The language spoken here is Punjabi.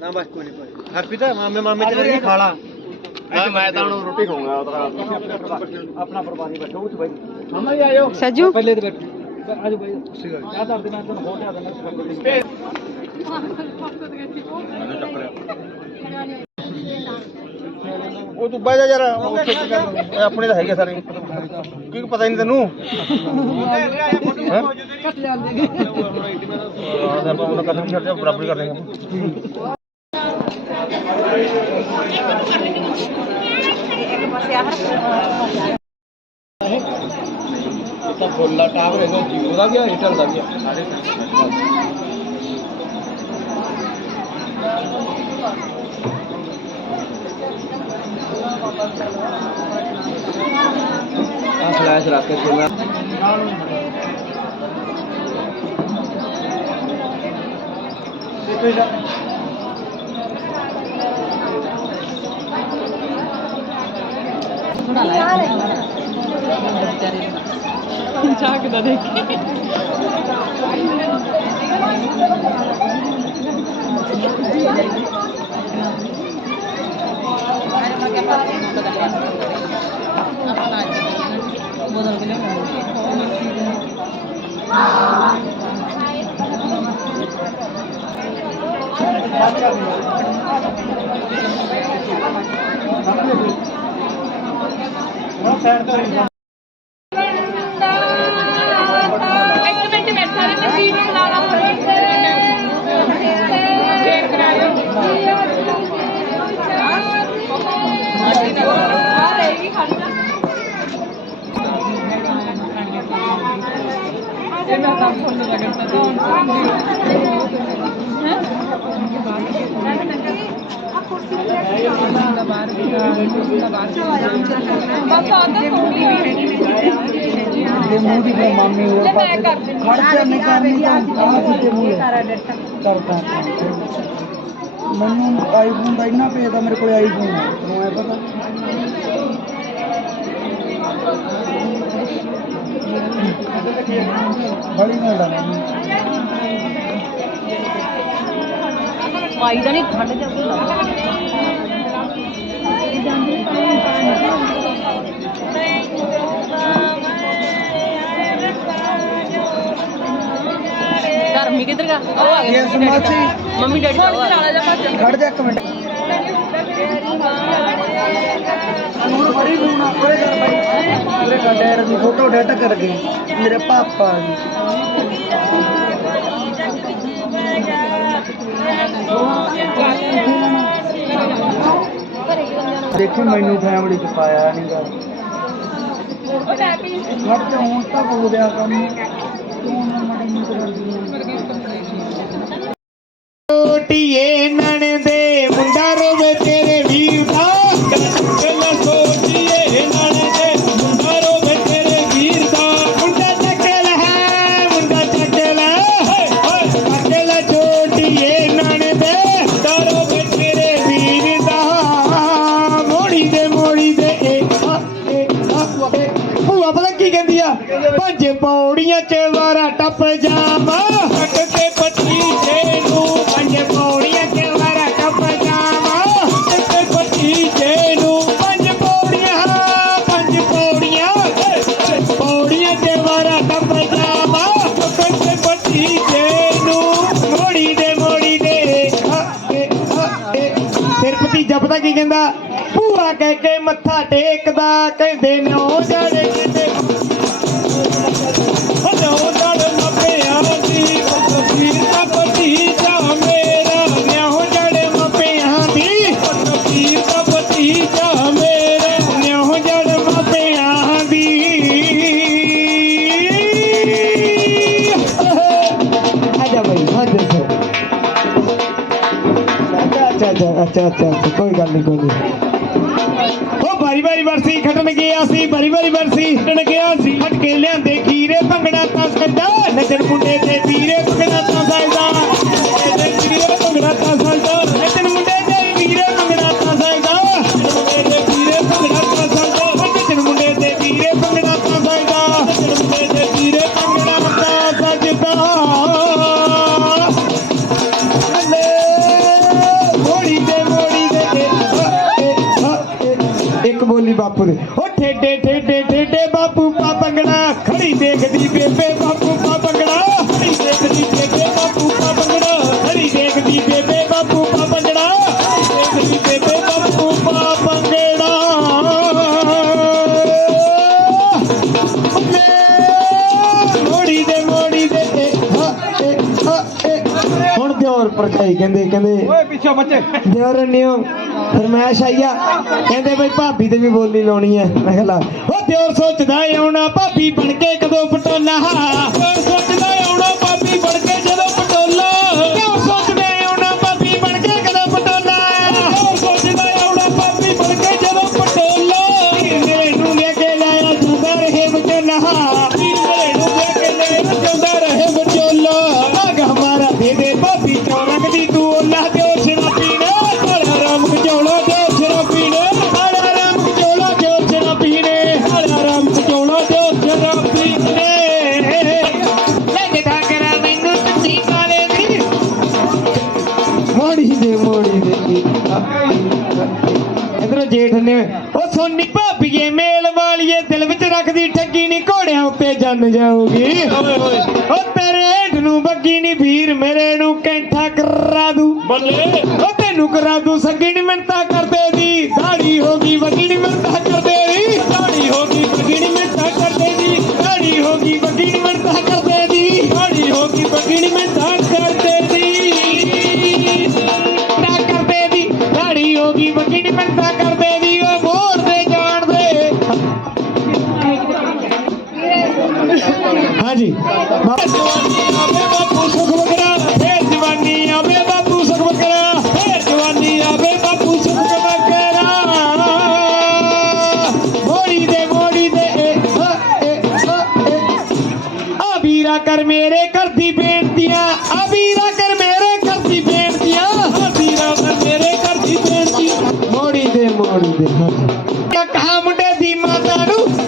ਨਾ ਬਸ ਕੋਈ ਨਹੀਂ ਕੋਈ ਹੈਪੀ ਤਾਂ ਮਾਮੇ ਮਾਮੇ ਤੇਰੇ ਨਹੀਂ ਖਾਲਾ ਮੈਂ ਮੈਂ ਤਾਂ ਹੁਣ ਰੋਟੀ ਖਾਊਂਗਾ ਉਹ ਤਾਂ ਆਪਣਾ ਪਰਿਵਾਰ ਹੀ ਬੈਠੋ ਉੱਠ ਬਾਈ ਮਾਮਾ ਜੀ ਆਇਓ ਸੱਜੂ ਪਹਿਲੇ ਤੇ ਬੈਠੋ ਆਜੋ ਬਾਈ ਸਿਗਾ ਚਾਹ ਦਾ ਦਿਨਾਂ ਤੋਂ ਹੋ ਗਿਆ ਦਿਨਾਂ ਉਹ ਤੂੰ ਬਹਿ ਜਾ ਯਾਰ ਉੱਥੇ ਕੀ ਆਪਣੇ ਤਾਂ ਹੈਗੇ ਸਾਰੇ। ਕੀ ਪਤਾ ਨਹੀਂ ਤੈਨੂੰ। बराबरी कर देंगे फोल्ला टाप रहेगा जीरो का गया हीटर का गया फ्लैश रख के खेलना ਦਾ ਗਿਆ ਏਅਰਟੈਲ ਦਾ ਗਿਆ ਆ ਫਲੈਸ਼ ਰੱਖ ਕੇ ਖੋਲਣਾ ਝਾਕਦਾ ਦੇਖ ਕੇ ਇੱਕ ਮਿੰਟ ਮੇਰੇ ਸਾਰੇ ਤਸਵੀਰ ਨੂੰ ਲਾ ਲਾ ਸ਼ੇਅਰ ਕਰਾਇਓ ਆ ਰਹੇਗੀ ਖੜ ਜਾ ਇਹਨਾਂ ਦਾ ਫੁੱਲ ਲੱਗਦਾ ਤਾਂ ਬਸ ਆ ਤਾਂ ਥੋੜੀ ਇਹ ਮੂੰਹ ਦੀ ਗੱਲ ਮਾਮੀ ਹੋ ਲੈ ਮੈਂ ਕਰ ਦਿੰਦੀ ਖੜ ਜਾ ਨਹੀਂ ਕਰਨੀ ਤਾਂ ਆ ਕਿਤੇ ਮੂੰਹ ਕਰਦਾ ਮੈਨੂੰ ਆਈਫੋਨ ਦਾ ਇੰਨਾ ਪੇ ਦਾ ਮੇਰੇ ਕੋਲ ਆਈਫੋਨ ਹੈ ਤੈਨੂੰ ਐ ਪਤਾ। ਬੜੀ ਗੱਲ ਆ। ਆਈ ਦਾ ਨਹੀਂ ਠੰਡ ਜਾ ਗਰਮੀ ਕਿੱਧਰ ਗਾ? ਉਹ ਆ ਇਹ ਸਮਾਚੀ ਮੰਮੀ ਡੈਡੀ ਦਾ ਉਹ ਖੜ ਜਾ ਇੱਕ ਮਿੰਟ। ਬੜੀ ਫੋਨ ਆ ਕੋਲੇ ਕਰ ਬਾਈ। ਪੂਰੇ ਕੰਡੇਰ ਦੀ ਫੋਟੋ ਡੇਟ ਕਰ ਗਈ ਮੇਰੇ ਪਾਪਾ ਦੀ ਦੇਖੀ ਮੈਨੂੰ ਫੈਮਿਲੀ ਚ ਪਾਇਆ ਨਹੀਂ ਗਾ। ਖੜ ਜਾ ਹੁਣ ਤਾਂ ਹੋ ਗਿਆ ਕੰਮ ਤੂੰ ਨਾ ਮੜੀ ਨੂੰ ਕਰਦੀ ਸੋਟੀਏ ਨਣ ਦੇ ਮੁੰਡਾ ਰੋਵੇ ਤੇਰੇ ਵੀਰ ਦਾ। ਗੱਲ ਸੋਟੀਏ ਨਣ ਮੁੰਡਾ ਰੋਵੇ ਤੇਰੇ ਵੀਰ ਦਾ। ਮੁੰਡਾ ਚੱਕਲ ਹੈ, ਮੁੰਡਾ ਚੱਕਲ ਹੈ। ਚੱਕਲ ਛੋਟੀਏ ਨਣ ਦੇ, ਮੁੰਡਾ ਰੋਵੇ ਤੇਰੇ ਵੀਰ ਦਾ। ਮੋੜੀ ਦੇ ਮੋੜੀ ਦੇ ਏ ਆ ਏ ਆ ਏ ਭੂਆ, ਪਤਾ ਕੀ ਕਹਿੰਦੀ ਆ? ਪੰਜ ਪੌੜੀਆਂ ਚ ਵਾਰਾ ਟੱਪ ਜਾ। ਫਿਰ ਪਤਾ ਕੀ ਕਹਿੰਦਾ? ਭੂਆ ਕਹਿ ਕੇ ਮੱਥਾ ਟੇਕਦਾ ਕਹਿੰਦੇ ਨੋ ਜੜੇ ਕਿਤੇ ਅੱਛਾ ਅੱਛਾ ਅੱਛਾ, ਕੋਈ ਗੱਲ ਨਹੀਂ ਕੋਈ ਨਹੀਂ ਉਹ ਬਾਰੀ ਬਾਰੀ ਵਰਸੀ ਖਟਣ ਗਿਆ ਸੀ ਬਾਰੀ ਬਾਰੀ ਵਰਸੀ ਖਟਣ ਗਿਆ ਸੀ। ਖਟ ਕੇ ਲਿਆਂਦੇ ਖੀਰੇ ਭੰਗੜਾ ਤਾਂ ਸਕਦਾ ਨੱਚਣ ਮੁੰਡੇ ਤੇ ਵੀਰੇ ਬੰਗੜਾ ਖੜੀ ਦੇਖਦੀ ਬੇਬੇ ਬਾਪੂ ਪਾ ਬੰਗੜਾ ਖੜੀ ਦੇਖਦੀ ਬੇਬੇ ਬਾਪੂ ਪਾ ਬੰਗੜਾ ਖੜੀ ਦੇਖਦੀ ਬੇਬੇ ਬਾਪੂ ਪਾ ਬੰਗੜਾ ਦੇਖਦੀ ਬੇਬੇ ਬਾਪੂ ਪਾ ਬੰਗੜਾ ਮੋੜੀ ਦੇ ਮੋੜੀ ਦੇ। ਹੁਣ ਦਿਓਰ ਪਰਚਾਈ ਕਹਿੰਦੇ ਕਹਿੰਦੇ ਓਏ ਪਿੱਛੇ ਬੱਚੇ। ਦਿਓਰ ਨਿਓ। ਫਰਮਾਇਸ਼ ਆਈ ਆ। ਕਹਿੰਦੇ ਬਈ ਭਾਬੀ ਤੇ ਵੀ ਬੋਲੀ ਲਾਉਣੀ ਐ ਮੈਂ ਕਿਹਾ ਲਾ। ਉਹ ਦਿਓਰ ਸੋਚਦਾ ਆਉਣਾ। ਭਾਬੀ ਬਣ ਕੇ ਕਦੋਂ ਪਟੋਲਾ ਦੇ ਮੋੜੀ ਦੇ ਇਧਰੋਂ ਜੇਠ ਨੇ ਉਹ ਸੋਨੀ ਭਾਬੀਏ ਮੇਲ ਵਾਲੀਏ ਦਿਲ ਵਿੱਚ ਰੱਖਦੀ ਠੱਗੀ ਨਹੀਂ ਘੋੜਿਆਂ ਉੱਤੇ ਜੰਨ ਜਾਊਗੀ। ਉਹ ਤੇਰੇ ਹੇਠ ਨੂੰ ਬੱਗੀ ਨਹੀਂ ਵੀਰ ਮੇਰੇ ਨੂੰ ਕੈਂਠਾ ਕਰਾ ਦੂ। ਬੱਲੇ। ਉਹ ਤੈਨੂੰ ਕਰਾ ਦੂ ਸੱਗੀ ਨਹੀਂ ਮਿੰਤਾ ਕਰਦੇ ਦੀ। ਦਾੜੀ ਹੋ ਗਈ ਬੱਗੀ ਨਹੀਂ ਮਿੰਤਾ ਕਰਦੇ ਦੀ। ਦਾੜੀ ਹੋ ਗਈ ਨਹੀਂ ਮਿੰਤਾ ਕਰਦੇ ਦੀ। ਦਾੜੀ ਹੋ ਗਈ ਨਹੀਂ ਮਿੰਤਾ ਕਰਦੇ ਦੀ। ਦਾੜੀ ਹੋ ਗਈ ਨਹੀਂ ਮਿੰਤਾ ਦਾੜੀ ਹੋ ਗਈ ਮਿੰਤਾ ਕਰਦੇ ਦੀ ਉਹ ਮੋੜ ਦੇ ਜਾਣ ਦੇ? ਹਾਂਜੀ। ਬਾਪੂ ਸੁਖ ਬਕਰਾ ਫੇਰ ਜਵਾਨੀ, ਆਵੇ ਬਾਪੂ ਸੁਖ ਬਕਰਾ ਫੇਰ ਜਵਾਨੀ, ਆਵੇ ਬਾਪੂ ਸੁਖ ਬਕਰਾ ਮੋੜੀ ਦੇ ਮੋੜੀ ਦੇ, ਏ ਏ ਏ। ਆ ਵੀਰਾ ਕਰ ਮੇਰੇ ਘਰ ਦੀ ਬੇਨਤੀਆਂ, ਆ ਵੀਰਾ ਕਹਾ ਮੁੰਡੇ ਦੀ ਮਾਤਾ ਨੂੰ